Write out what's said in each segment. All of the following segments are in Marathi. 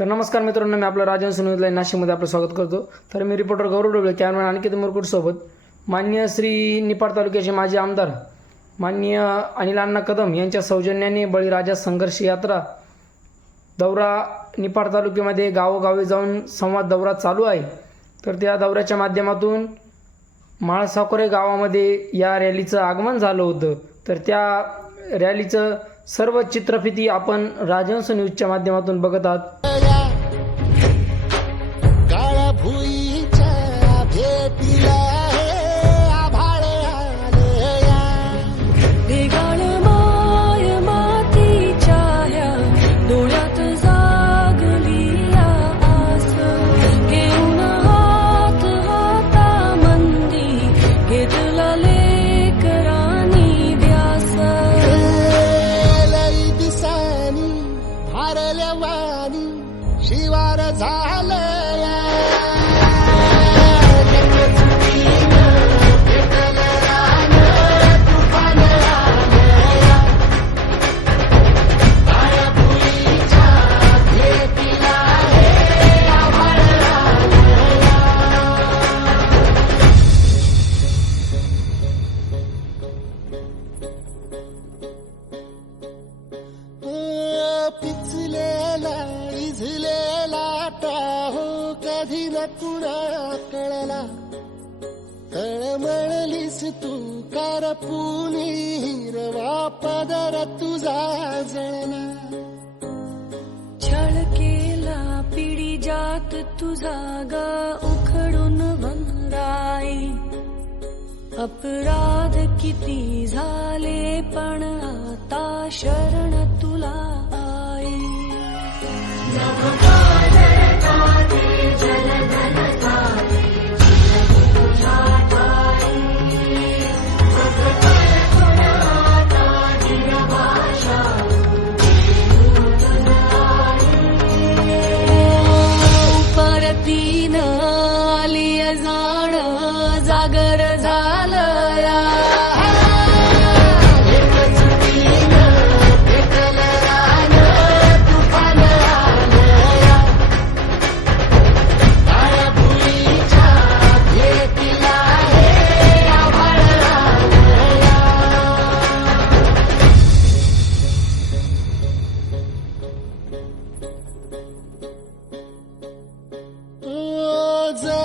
तर नमस्कार मित्रांनो मी आपलं राजन सुनील नाशिकमध्ये आपलं स्वागत करतो. तर मी रिपोर्टर गौरव डोबळे कॅमेरा अनिकेत मुरकुट सोबत. मान्य श्री निपाड तालुक्याचे माजी आमदार माननीय अनिल अण्णा कदम यांच्या सौजन्याने बळीराजा संघर्ष यात्रा. दौरा निपाड तालुक्यामध्ये गावोगावी जाऊन संवाद दौरा चालू आहे. तर त्या दौऱ्याच्या माध्यमातून माळसाकोरे गावामध्ये या रॅलीचं आगमन झालं होतं. तर त्या रॅलीचं सर्व चित्रफिती आपण राजहंस न्यूजच्या माध्यमातून बघत आहात. कधी न कळला. तळमळलीस तू कारपुनी हिरवा पदर तुझा जळला. छळ केला पिढी जात तुझा ग उखडून वंदाई. अपराध किती झाले पण आता शरण तुला आई.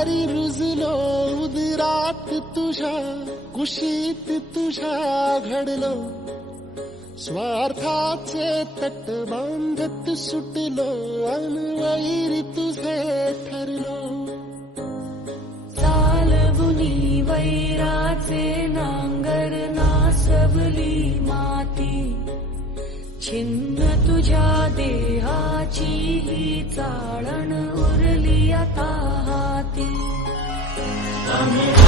रुजलो उदरात तुझ्या कुशीत तुझ्या घडलो। स्वार्थाचे तट बांधत सुटलो अनवैरी तुझे ठरलो। चालवुनी वैराचे नांगर नासवली माती। छिन्न तुझ्या देहाची ही चाळण उरली आता Amen.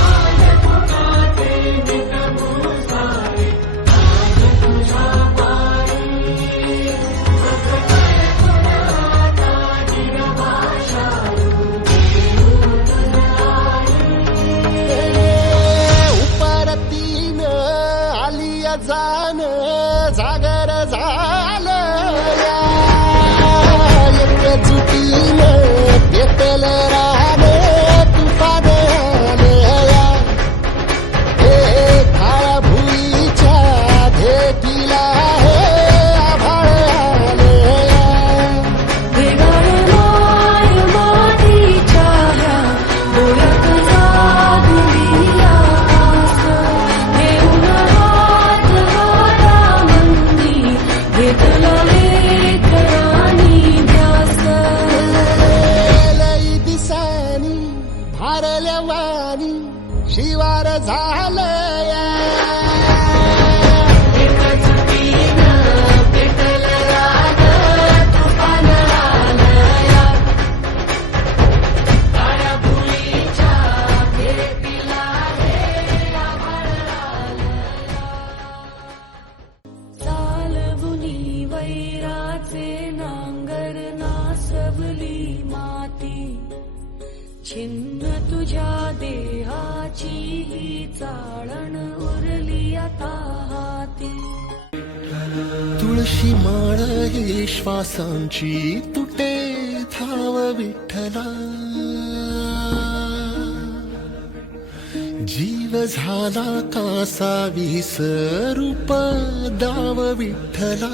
भारल्या शिवार झालया. चालवुनी वैराचे नांगर नासवली माती. छिन्न तुझ्या देहाची ही चाळण उरली आता हाती. तुळशी माळ ही श्वासांची तुटे धाव विठ्ठला. जीव झाला कासा विसरूप दाव विठ्ठला.